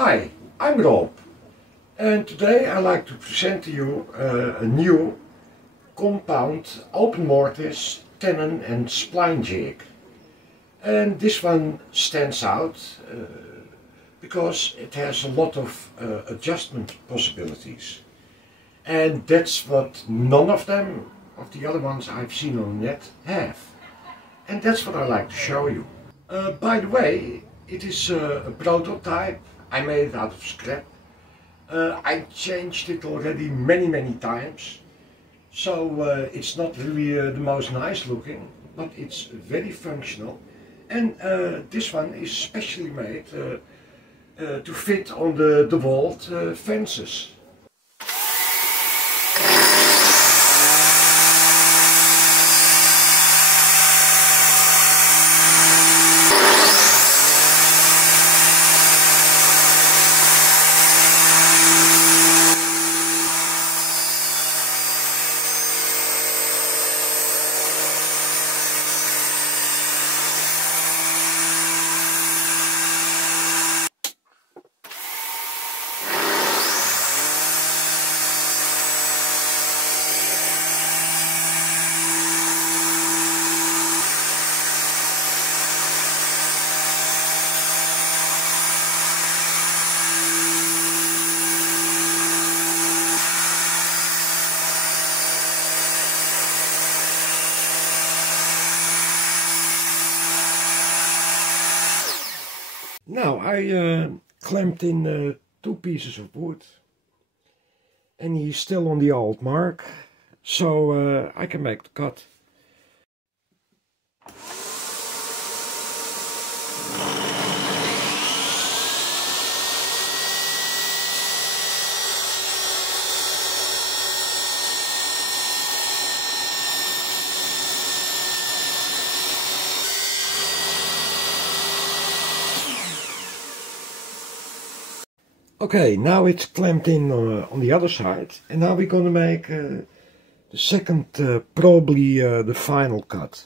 Hi, I'm Rob, and today I'd like to present to you a new compound open mortise tenon and spline jig. And this one stands out because it has a lot of adjustment possibilities. And that's what none of them, of the other ones I've seen on the net, have. And that's what I like to show you. By the way, it is a prototype. I made it out of scrap. I changed it already many times. So it's not really the most nice looking, but it's very functional. And this one is specially made to fit on the DeWALT fences. Now I clamped in 2 pieces of wood, and he's still on the old mark, so I can make the cut. Okay, now it's clamped in on the other side, and now we're gonna make the second, probably the final cut.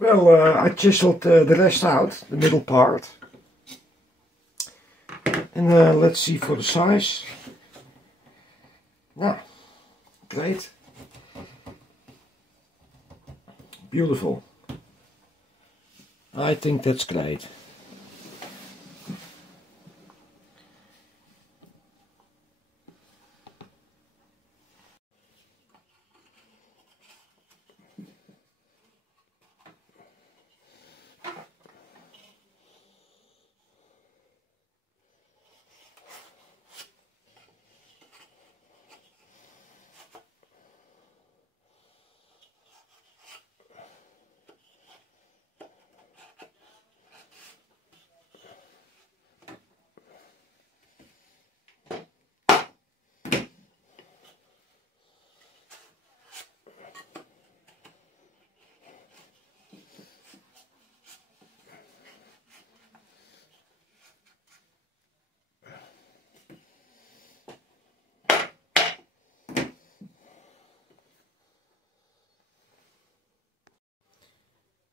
Well, I chiseled the rest out, the middle part. And let's see for the size. Now, great. Beautiful. I think that's great.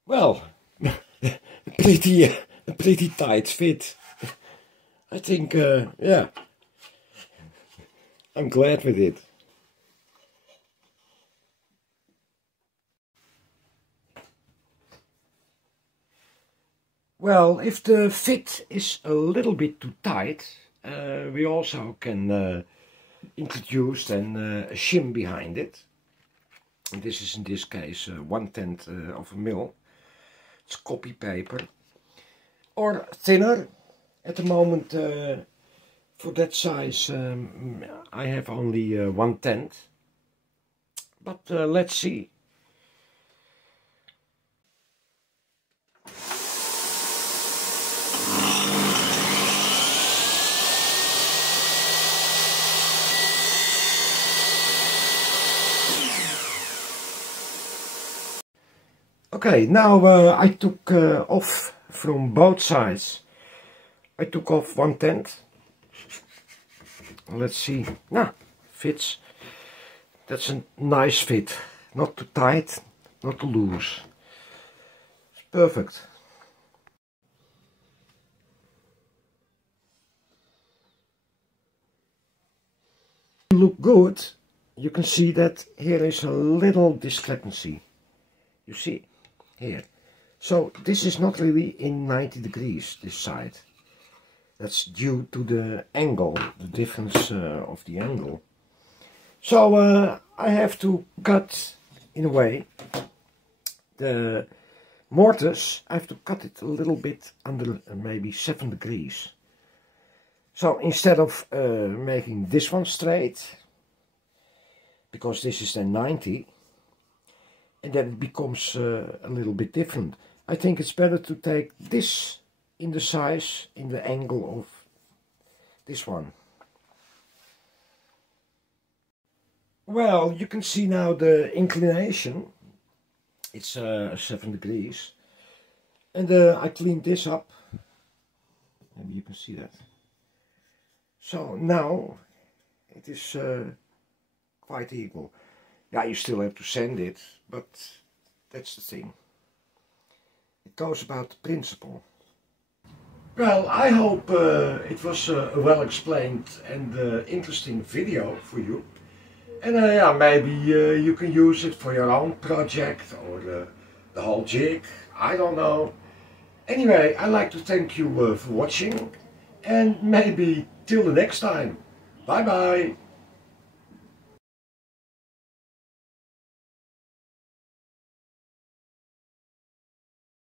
Well, a pretty tight fit. I think, yeah, I'm glad with it. Well, if the fit is a little bit too tight, we also can introduce then a shim behind it. And this is in this case 1/10 of a mil. It's copy paper, or thinner. At the moment, for that size, I have only 1/10. But let's see. Okay, now I took off from both sides. I took off 1/10. Let's see. Nah, fits. That's a nice fit. Not too tight, not too loose. It's perfect. Look good. You can see that here is a little discrepancy. You see here. So this is not really in 90 degrees, this side. That's due to the angle, the difference of the angle. So I have to cut, in a way, the mortise. I have to cut it a little bit under maybe 7 degrees. So instead of making this one straight, because this is then 90, and then it becomes a little bit different. I think it's better to take this in the size, in the angle of this one. Well, you can see now the inclination. It's 7 degrees. And I cleaned this up. Maybe you can see that. So now it is quite equal. Yeah, you still have to sand it, but that's the thing. It goes about the principle. Well, I hope it was a well explained and interesting video for you. And yeah, maybe you can use it for your own project or the whole jig. I don't know. Anyway, I'd like to thank you for watching, and maybe till the next time. Bye bye.